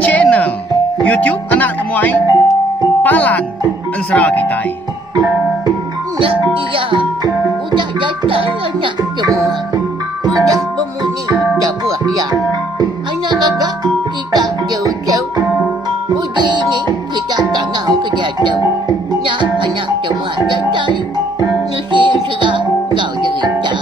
channel YouTube anak temuai Palan Ensra kita. Ya, iya. Udah datang anak semua. Udah berbunyi sebuah ya. Anak kakak kita jauh-jauh. Uji ini kita tangau ke jatuh. Ya, anak semua datang. Nusi serah kau cerita.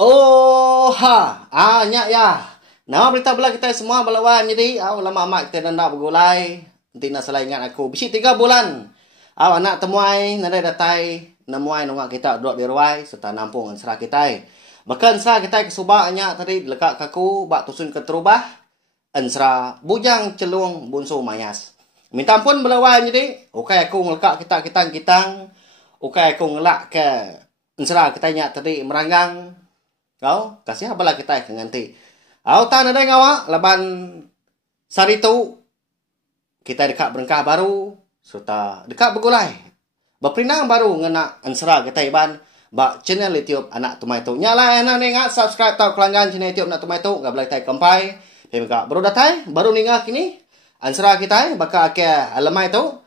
Oh ha, nyak ya. Nama berita belah kita semua balawan jadi lama amat kita nak bergulai. Nanti nak salah ingat aku. Bisi 3 bulan. Anak temuai nadai datai nemuai nungak kita duduk di ruai serta nampung serah kita. Bahkan serah kita ke subak nyak tadi lekat kaku bak tusun ke terubah ensra bujang celung bunsu mayas. Minta ampun balawan jadi. Ukai aku ngelekat kita-kitang. Ukai aku ngelak ke ensra kita nyak tadi meranggang. Kau kasih apalah kita ke nganti. Tan ada ngawa laban sari tu kita dekat berengkah baru serta dekat bergulai. Berperinang baru ngena ansra kita iban bak channel YouTube anak tumai tu. Nyala ana ningat subscribe tau kelanggan channel YouTube anak tumai tu ngak belai tai kampai. Pemka baru datai baru ningat kini ansra kita baka ke alamai tu.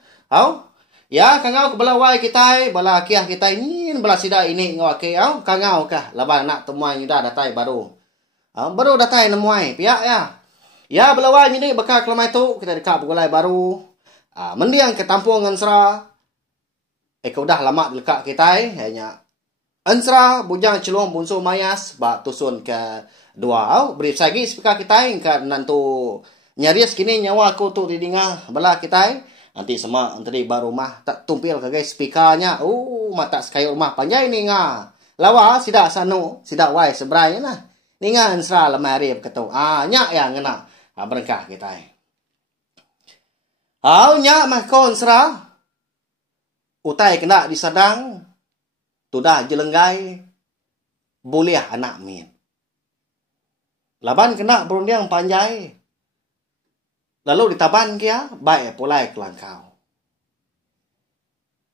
Ya kangau ke belawai kita bala kiah kita ini bala sida ini ngawake kangau kah laban anak tumai dah datai baru. Baru datai nemuai pihak ya. Ya belawai ini baka kelamai tu kita dekat bergulai baru. Mendiang ke tampung ansra. Kau dah lama dekat kita hanya ansra bujang celung bunsu mayas bak tusun ke dua beri sagi spika kita ke nantu nyaris kini nyawa aku tu di dingah bala kita. Nanti semua antri baru rumah tak tumpil ke guys speakernya. Mata sekaya rumah panjai ni nga. Lawa sidak sanu, sidak wai sebrai nah. Ni nga ansra lemari berketu. Nyak yang ngena berengkah kita. Nyak mah kon ansra. Utai kena disadang. Tudah jelenggai. Boleh anak min. Laban kena berundiang panjai. Lalu ditaban kia, baik pulai kelangkau.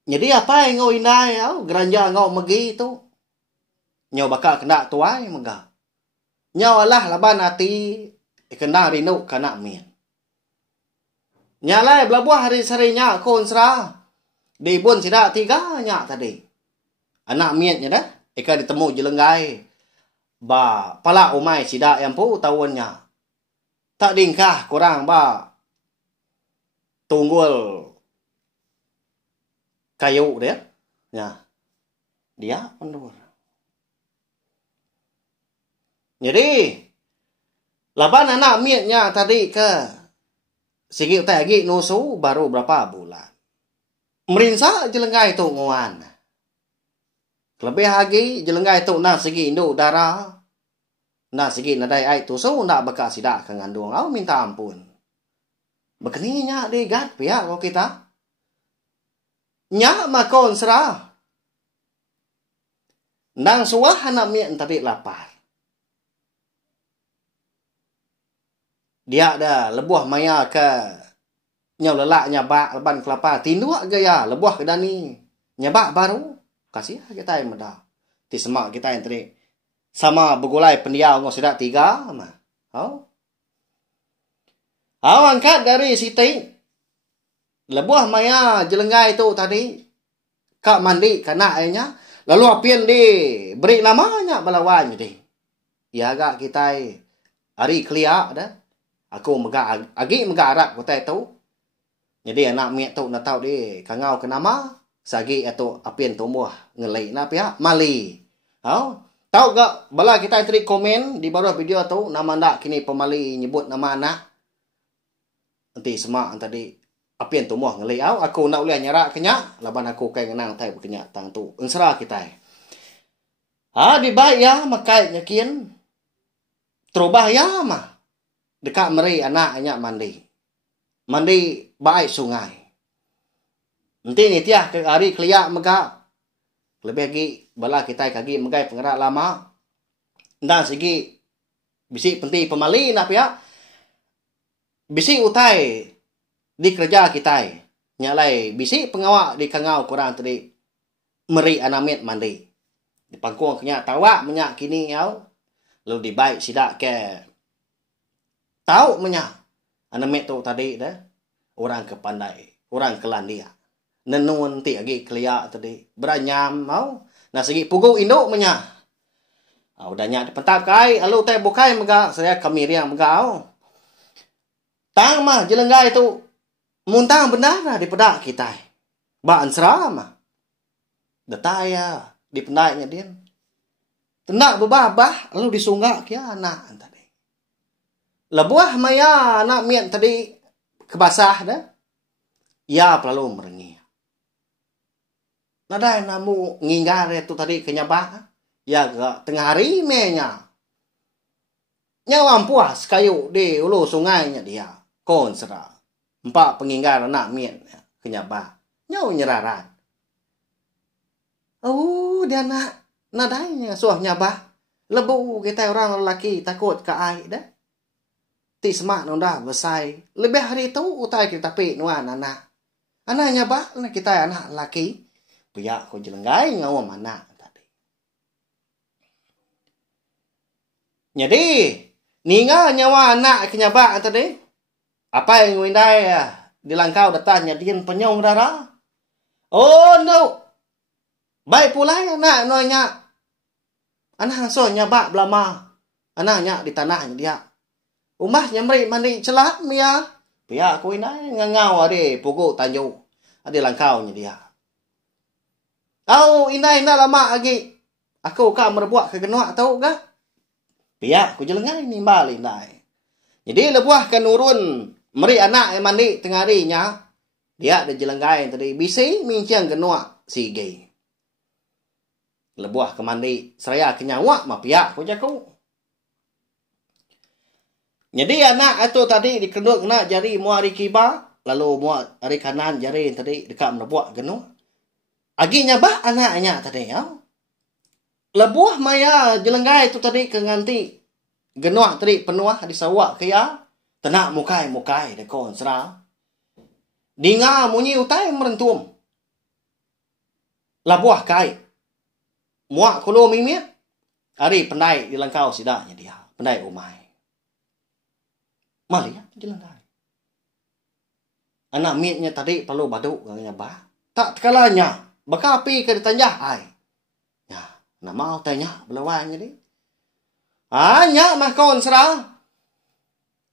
Jadi apa yang ngau indai, geranja ngau megi itu. Nyau bakal kena tuai mega. Nyau alah laban hati, kena rindu kena min. Nyalai belabuah hari-harinya konsra. Di pun sidak 3 nyak tadi. Anak min dah, ditemu jelenggai. Pala umai sidak yang pu tahunnya. Tak dingkah kurang tunggul kayu dia. Ya. Dia pendur. Jadi laban anak mietnya tadi ke sigi utai lagi nusu baru berapa bulan. Merinsa jelenggai tu nguan. Lebih lagi jelenggai tu nak segi induk darah. Nak sikit nadai ai tu so nak bekas sidak ke ngandung minta ampun. Begininya degat pihak kau kita. Nyak makon serah. Nang suah anak mien tadi lapar. Dia ada lebuah maya ke nyau lelak nyabak leban kelapa tinduak gaya lebuah ke dani nyabak baru kasih kita yang medah. Ti semak kita yang tadi sama bergulai pendiau ngau sidak 3 mah. Angkat dari siti. Lebuah maya jelenggai tu tadi. Kak mandi kena ayahnya. Lalu apian di beri namanya balawan jadi. Ya agak kita hari kelia dah. Aku megak agi megak arab kota itu. Jadi anak miak tu nak tahu di kangau ke nama sagi atau apian tumbuh ngelai na pihak mali. Tahu gak bala kita tadi komen di bawah video tu nama ndak kini pemali nyebut nama anak. Nanti semak tadi apian tumbuh ngelai aku nak boleh nyarak kenyak laban aku kai ngenang tai berkenyak tang tu. Ensra kita. Di baik ya makai nyakin. Terubah ya mah. Dekat meri anak anyak mandi. Mandi baik sungai. Nanti ni tiah ke hari keliak megak. Lebih lagi bala kita kaki megai penggerak lama. Dan segi bisi penting pemali nak ya. Bisi utai di kerja kita. Nyalai bisi pengawak di kangau kurang tadi meri anamit mandi. Di pangkuang kenya tawak menyak kini Lalu dibaik sidak ke. Tahu menya. Anamek tu tadi dah. Orang kepandai. Orang kelandia. Nenun ti agi keliak tadi. Beranyam mau. Nah segi pugu induk menya. Udah nyak dipentap kai. Lalu teh bukai megak. Saya kami riang megak. Tang mah jelenggai tu. Muntang benar lah dipedak kita. Baan seram mah. Detaya. Dipendainya dia. Tenak bebabah. Lalu disunggak kia anak tadi. Lebuah maya anak mian tadi kebasah dah. Ya perlu merengi. Nadai namu nginggar itu tadi kenyabah. Ya ke tengah hari menya. Nyawam puas kayu di ulu sungainya dia. Konsera. 4 penginggar anak mian kenyabah. Nyaw nyeraran. Dia nak nadainya suah nyabah. Lebu kita orang lelaki takut ke air dah. Ti semak nonda besai. Lebih hari tu utai kita pi nuan anak. Anak nyabah kita anak lelaki. Puyak ko jelenggai ngawam anak tadi. Jadi ninga nyawa anak kenyabah tadi. Apa yang windai di langkau datanya dian penyong darah. Oh no. Baik pula anak nonya. Anak so nyabak belama. Anaknya di tanahnya dia. Umah nyamri mandi celak mia. Pihak aku ini ngangau ade pokok tanjung. Ade langkaunya dia. Inai lama lagi. Aku kak merbuat kegenuak tahu gak? Pihak aku jelengai ni balik indai. Jadi lebuah kan urun meri anak yang mandi tengah harinya. Dia ada jelenggai tadi bisi minciang genuak si gay. Lebuah ke mandi seraya kenyawak mah pihak aku jaku. Jadi anak itu tadi dikenduk nak jari muari kiba. Lalu muat hari kanan jari tadi dekat menebuak genuak. Agi nyabah anaknya tadi ya. Lebuah maya jelenggai itu tadi ke nganti. Genuak tadi penuah disawak kaya. Tenak mukai dekon serah. Dinga munyi utai merentum. Lebuah kai. Muak kulo mimit. Hari pendai di langkau sidaknya dia. Pendai umai. Mali ya jelenggai. Anak mitnya tadi perlu baduk nganya bah. Tak tekalanya. Bakapi ke ditanjah ai. Ya, nak mau tanya belawanya ni. Nyak mah kawan serah.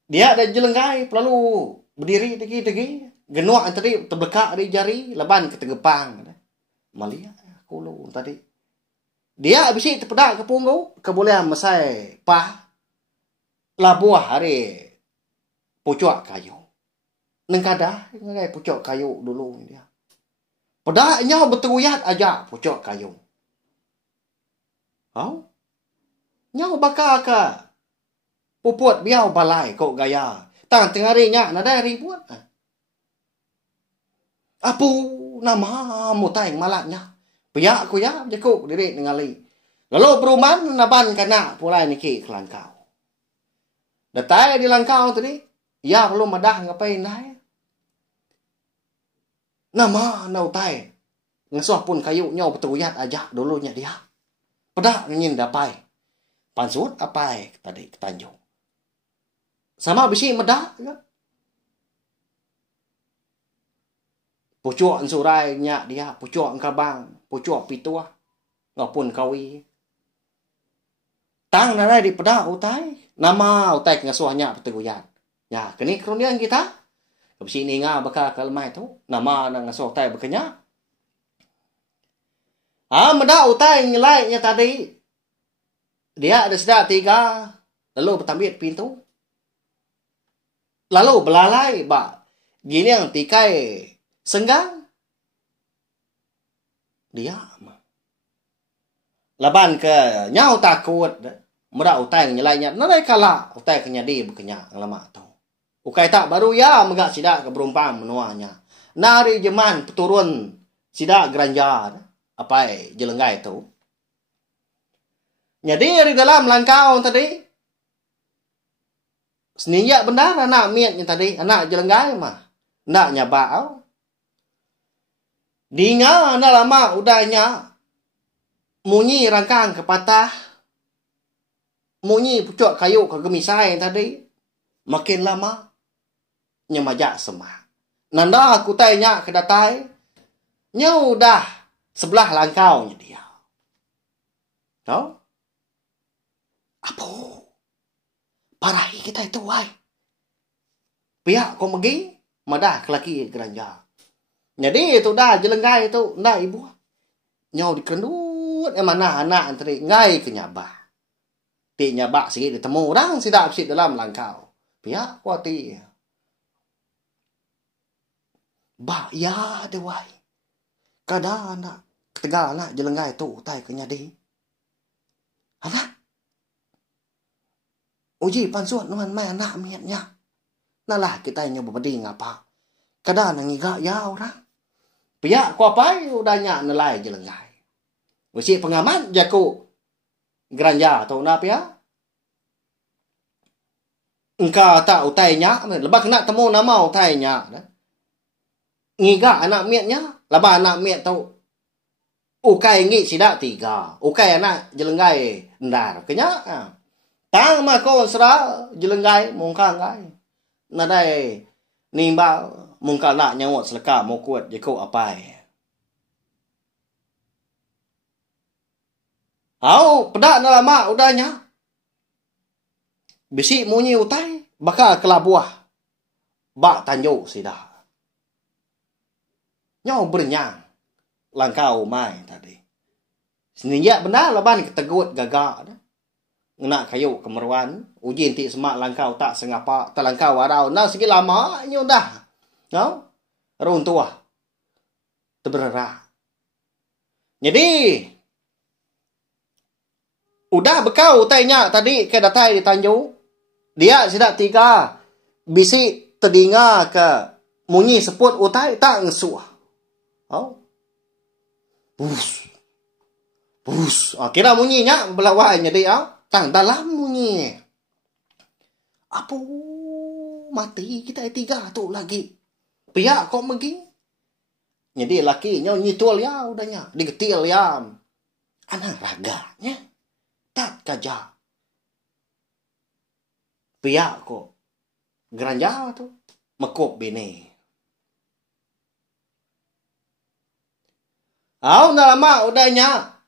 Dia ada jelenggai perlu berdiri tegi. Genuak tadi terbekak di jari leban ke tegepang. Mali ya kulo tadi. Dia abis terpedak ke punggung kebolehan mesai pah. Labuah hari pucuk kayu. Nengkadah ngai pucuk kayu dulu dia. Pedaknya berteruyat aja pucuk kayu. Nyau bakal ke puput biau balai kok gaya. Tang tengah harinya nada ribuan. Apu nama mutai malatnya. Piyak ku ya jakuk diri ningali. Lalu perumahan naban kana pulai niki kelangkau. Datai di langkau tadi. Ya belum madah ngapain naik. Nama nautai. Ngasuh pun kayu nyau berteruyat aja dulunya dia. Pedak ngin dapai. Pansut apai tadi ke Tanjung. Sama bisi medak kan. Pucuk surai nyak dia, pucuk kabang, pucuk pituah. Ngapun kawi. Tang nara di pedak utai. Nama utai ngasuhnya berteruyat. Ya, kini kerunian kita. Bisi ni nga bakal kalmai tu. Nama nang ngasuh utai berkenya. Medak utai nyelainya tadi. Dia ada sedak 3. Lalu bertambit pintu. Lalu belalai ba. Gini yang tikai senggang. Dia laban ke nyau takut. Medak utai nyelainya. Narai kala utai kenyadi berkenya lama tu. Ukai tak baru ya megak sidak ke berumpam menuanya. Nari jeman peturun sidak geranjar. Apai jelenggai tu. Jadi di dalam langkau tadi. Seninjak benar anak miatnya tadi. Anak jelenggai mah. Nak nyabau. Dinga nak lama udahnya. Munyi rangkang kepatah. Munyi pucuk kayu ke gemisai tadi. Makin lama. Nyemajak semak. Nanda aku tanya ke datai. Nyu dah sebelah langkau dia. Tahu? Apa? Parahi kita itu wai. Pihak kau pergi. Madah kelaki geranja. Jadi itu dah jelenggai itu. Nda ibu. Nyu dikendut. Mana anak antri. Ngai ke nyabah. Ti nyabak sikit ditemu orang sidap sit dalam langkau. Pihak kuati. Ba ya dewai. Kada anak ketiga anak jelenggai tu tai ke nyadi. Anak. Uji pansuat nuan mai anak miatnya. Nalah kita nyoba bedi ngapa. Kada nangiga ya orang. Pihak kuapai udahnya nelai jelenggai. Usi pengaman jaku geranja atau na pihak. Engkau tak utainya, lebah kena temu nama utainya. Ngiga anak miatnya, lebah anak miat tahu. Ukai ngi sidak tiga, ukai anak jelenggai ndar. Kenya, tang mah kau serah jelenggai mungkang gai. Nadai nimba mungkang nak nyawat selaka mau kuat jeko apai. Au pedak na lama udahnya. Bisi munyi utai bakal kelabuah. Bak tanjau sidah. Nyau bernyang. Langkau mai tadi. Seninjak benar laban ketegut gagak. Nak kayu kemeruan. Uji inti semak langkau tak sengapa. Terlangkau warau. Nah segi lama nyu dah. No? Rung tua. Terberera. Jadi. Udah bekau utainya tadi ke datai di tanjau. Dia sidak tiga. Bisi terdinga ke munyi seput utai tak ngesuah. Oh. Bus. Bus. Kira munyinya belawai jadi tang dalam munyi. Apa mati kita tiga tu lagi. Pihak kok pergi. Jadi lakinya nyitul ya udahnya. Digetil ya. Anak raganya. Tak kajak. Pihak kok. Geranja tu. Mekop bini. Au lama udahnya.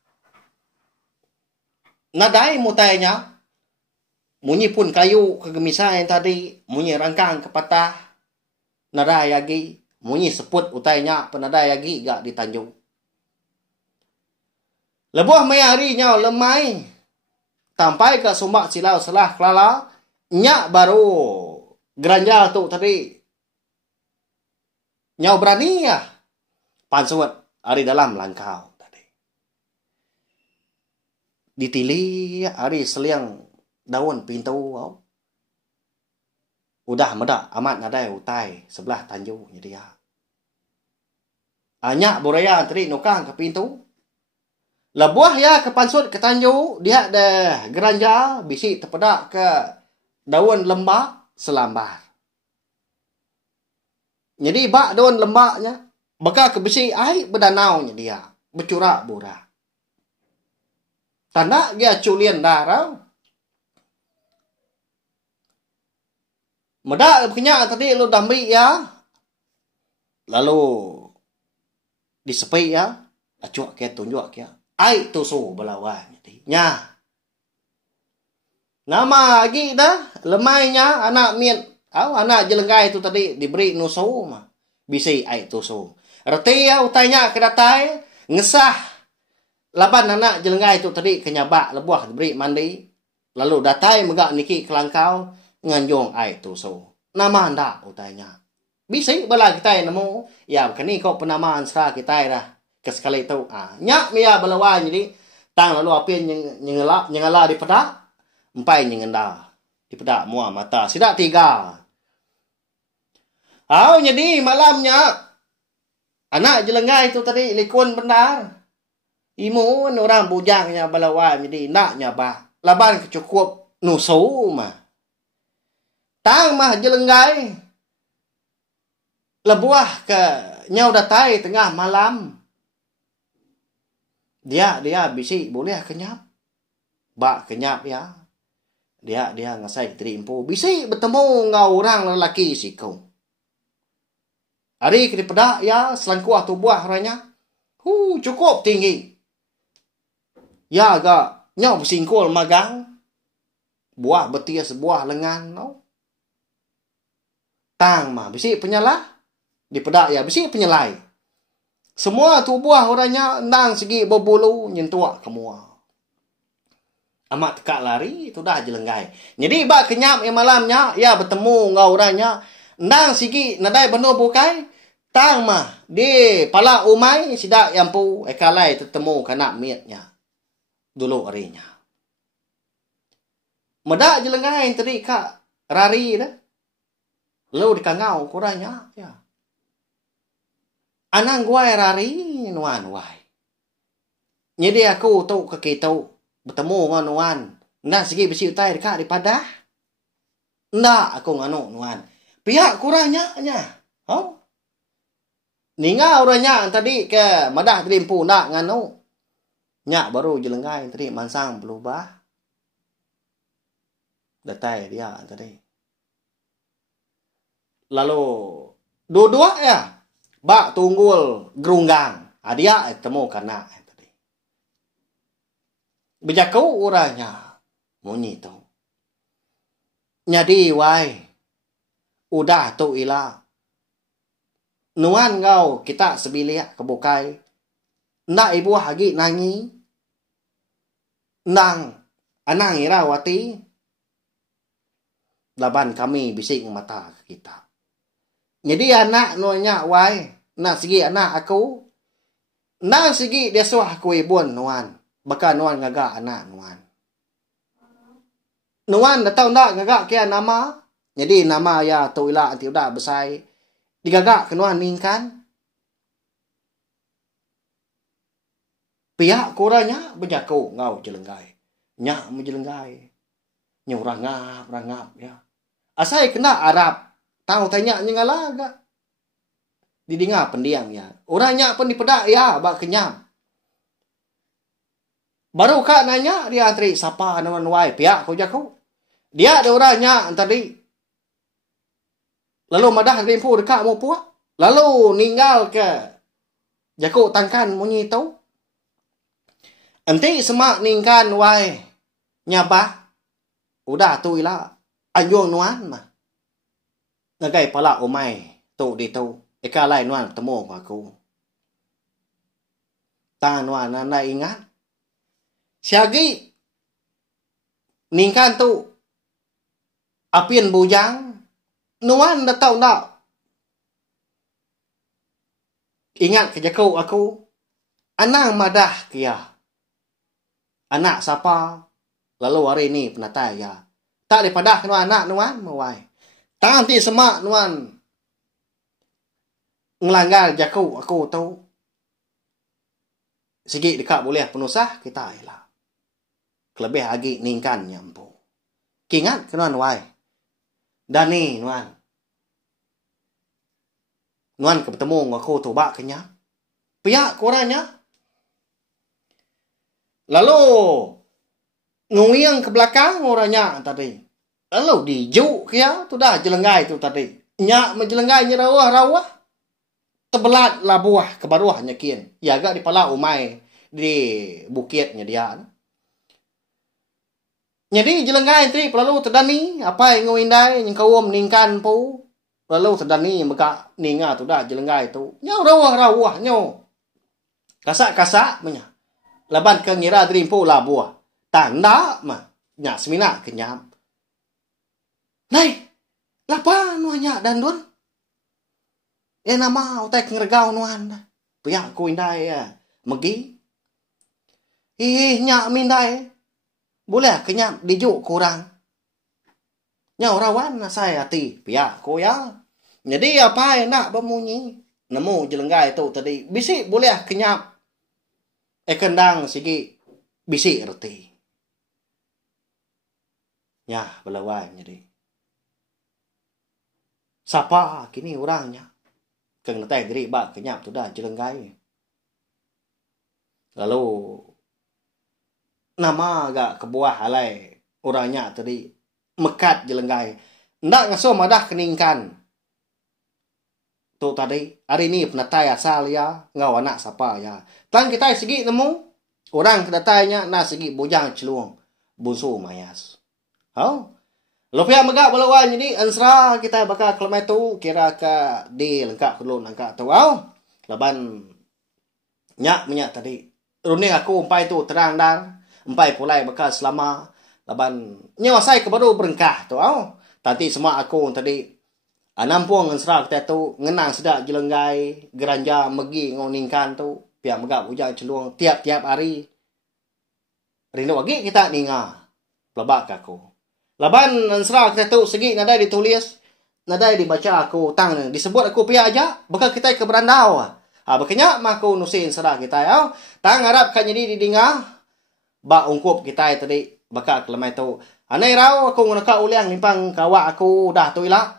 Nadai mutainya. Munyi pun kayu kegemisan tadi. Munyi rangkang kepatah. Nadai lagi. Munyi seput utainya. Penadai lagi gak di Tanjung. Lebuh mayarinya lemai. Sampai ke sumbak silau selah kelala. Nyak baru geranja tu tadi. Nyau berani ya. Pansuat hari dalam langkau tadi. Ditili hari seliang daun pintu. Udah medak amat nadai utai sebelah Tanjung jadi ya. Nyak buraya tadi nukang ke pintu. Lebuah ya ke pansut ke Tanjung. Dia ada geranja bisi terpedak ke daun lembak selambar. Jadi bak daun lembaknya. Bakal ke besi air berdanaunya dia. Bercurak-burak. Tanda dia culian darah. Medak kenyak tadi lu dambi ya. Lalu disepi ya. Acuak ke tunjuk ya. Air tusu belawan. Nya. Nama lagi dah. Lemainya anak miet. Anak jelenggai itu tadi diberi nusu mah. Bisi air tusu. Reti ya utainya ke datai. Ngesah. Laban anak jelenggai itu tadi kenyabak lebuah diberi mandi. Lalu datai megak niki kelangkau. Nganjong air tusu. Nama anda utainya. Bisi bala kita nemu. Ya kini kau penamaan serah kita dah. Kesekali itu. Nyak mia balawan jadi. Tang lalu apin nyengala di pedak. Empai nyengenda. Di pedak mua mata. Sidak tiga. Jadi malamnya. Anak jelenggai itu tadi likun benar. Imun orang bujangnya balawan. Jadi naknya bah. Laban kecukup nusu mah. Tang mah jelenggai. Lebuah ke nyau datai tengah malam. Dia bisi boleh kenyap. Bak kenyap ya. Dia ngasai teri empu. Bisi bertemu ngau orang lelaki sikong. Hari kini pedak ya selangkuah tu buah orangnya. Cukup tinggi. Ya agak nyau bersingkul magang. Buah betia sebuah lengan. No? Tang mah bisi penyalah. Di pedak ya bisi penyelai. Semua tu buah orangnya nang segi berbulu nyentuak kemua. Amat tekak lari itu dah jelenggai. Jadi bak kenyap yang malamnya ya bertemu ngau orangnya. Nang segi nadai benar bukai. Tang mah di pala umai sidak yang pu ekalai tetemu kanak miatnya. Dulu harinya. Medak jelenggai tadi kak rari dah. Lalu dikangau kurangnya. Ya. Anang guai rari nuan wai. Jadi aku tu kaki tu bertemu dengan nuan. Ndak segi besi utai dekat daripada. Ndak aku nganu nuan. Pihak kurangnya nya. Oh. Ninga orangnya tadi ke madah kelimpu nak nganu. Nyak baru jelenggai tadi mansang berubah. Datai dia tadi. Lalu dua-dua ya. Bak tunggul gerunggang. Dia temu kanak tadi. Bejakau orangnya. Munyi tu. Jadi wai. Udah tu ilah. Nuan kau kita sebilik kebukai. Nak ibu hagi nangi. Nang anang irawati. Laban kami bising mata kita. Jadi anak nuanya wai. Nak segi anak aku. Nak segi dia suah aku ibun nuan. Baka nuan ngagak anak nuan. Nuan dah tahu nak ngagak kia nama. Jadi nama ya tu ilah anti udah besai. Digagak kenuan ningkan. Pihak kurangnya berjaku ngau jelenggai. Nyak menjelenggai. Nyau rangap ya. Asai kena Arab. Tahu tanya nyengala agak. Didinga pendiang ya. Orangnya pun dipedak ya bak kenyam. Baru kak nanya dia antri siapa nama nuai pihak kau jaku. Dia ada orangnya tadi. Lalu madah rimpu dekat mau puak. Lalu ninggal ke jaku tangkan munyi tau. Enti semak ningkan wai nyabah. Udah tu ilah anjung nuan mah. Ngagai pala umai tu di tu. Eka lai nuan temu aku. Ta nuan anda ingat. Siagi ningkan tu apien bujang. Nuan dah tahu tak? Ingat ke jaku aku. Anang madah kia. Anak siapa? Lalu hari ini penatai ya. Tak daripada nuan anak nuan mawai. Tak nanti semak nuan. Ngelanggar jaku aku tahu. Sikit dekat boleh penusah kita ialah. Kelebih lagi ningkan nyampu. Kingat ke nuan wai. Dan ni nuan. Nuan ketemu aku tu bak kenya. Pihak kurangnya. Lalu nguyang ke belakang orangnya tadi. Lalu dijuk kia tu dah jelenggai tu tadi. Nyak menjelenggai rawah-rawah. Tebelat lah buah ke baruahnya kian. Ya agak di pala umai di bukitnya dia. Jadi jelenggai tri lalu terdani apa yang ngawindai yang kawum ningkan pu. Lalu terdani maka ninga tu dah jelenggai tu. Nyau rawah-rawah nyau. Kasak-kasak punya. Laban ke ngira drimpu lah buah. Tanda mah. Nyak semina kenyam. Nai. Lapa nuanya dan dun. Nama utai ngergau nuan. Pihak ku indai ya. Megi. Nyak mindai. Boleh kenyap dijuk kurang. Nyau rawan saya hati. Pihak ku ya. Jadi apa yang nak bemunyi. Nemu jelenggai tu tadi. Bisik boleh kenyap. Kendang sigi. Bisik erti. Ya belawan jadi. Siapa kini orangnya. Keng natai diri bak kenyap tu dah jelenggai. Lalu. Nama agak kebuah halai. Orangnya tadi. mekat jelenggai. Ndak ngaso madah keningkan. Tu tadi, hari ni penatai asal ya, ngau anak siapa ya. Tan kita segi nemu, orang kedatainya na segi bujang celuang, bunsu mayas. Hau? Lopia megak balawan jadi ansra kita bakal kelemai tu kira ke di lengkap kelun lengkap tu. Hau? Laban nyak menyak tadi. Runing aku umpai tu terang dar, umpai pulai bakal selama. Laban nyawa saya ke baru berengkah tu. Hau? Tadi semua aku tadi nampung ansra kita tu ngenang sedak jelenggai geranja megi ngoningkan tu pihak megap ujang celuang tiap-tiap hari rindu lagi kita ninga pelabak aku laban ansra kita tu segi nadai ditulis nadai dibaca aku tang disebut aku pihak aja bakal kita ke berandau bakanya maku nusin sera kita ya tang harap kan jadi didinga bak ungkup kita tadi bakal kelemai tu anai rau aku ngonaka uliang limpang kawak aku dah tu ilak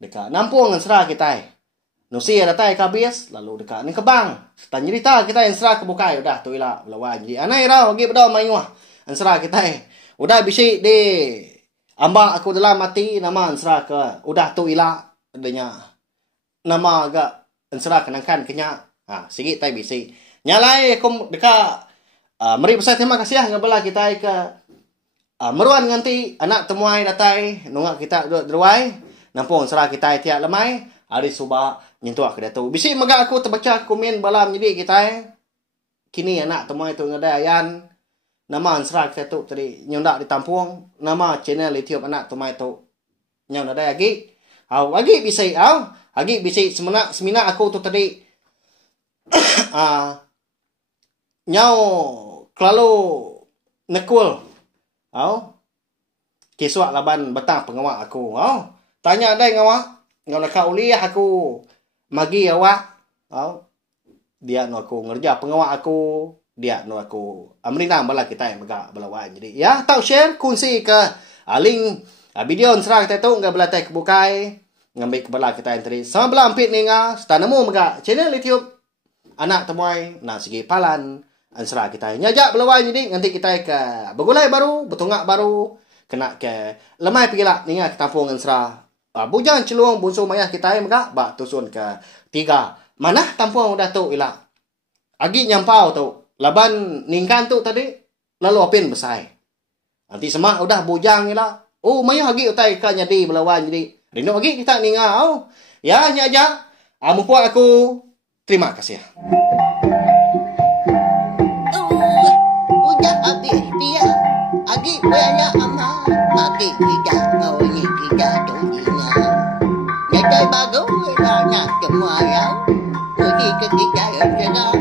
dekat nampung dengan serah kita. Nusi ada tai kabis lalu dekat ni kebang. Tan cerita kita yang serah kebukai udah tu ila lawan. Jadi anai rau bagi bedo mainwah. An serah kita. Udah bisi di ambak aku dalam mati nama an serah ke. Udah tu ila adanya. Nama agak an serah kenangkan kenya. Sikit tai bisi. Nyalai aku dekat meri besar terima kasih ngabala kita ke meruan nganti anak temuai datai nungak kita dua nampung serah kita tiap lemai hari suba nyentuh aku datu bisi maga aku terbaca komen balam jadi kita kini anak temuai tu ngadayan nama serah kita tu tadi nyondak ditampung nama channel YouTube anak temuai tu nyau ada lagi lagi bisi lagi bisi semina aku tu tadi nyau kelalu nekul kiswak laban betang pengawak aku tanya ada ngawak ngau nak uliah aku magi awak dia no aku ngerja pengawak aku dia no aku amrina bala kita yang megak balawan jadi ya tahu share kunci ke link video serang kita tu ngah belatai kebukai ngambil kebala kita yang tadi sama bela ampit ninga setanemu megak channel YouTube anak temuai nak segi palan ansra kita nyajak balawan jadi nanti kita ke begulai baru betungak baru kena ke lemai pergilah ninga kita tampung ansra bujang celuang bunsu mayah kita megak bak tusun ke 3 mana tampung udah tu ila agi nyampau tu laban ningkan tu tadi lalu apin besai nanti semak udah bujang ila mayah agi utai ka nyadi belawan jadi rindu agi kita ningau ya nya aja mupuak aku terima kasih udah habis dia agi banyak amat agi tidak mau ni tidak tu Jadi bagus lah nak semua yang pergi ke kita yang sekarang.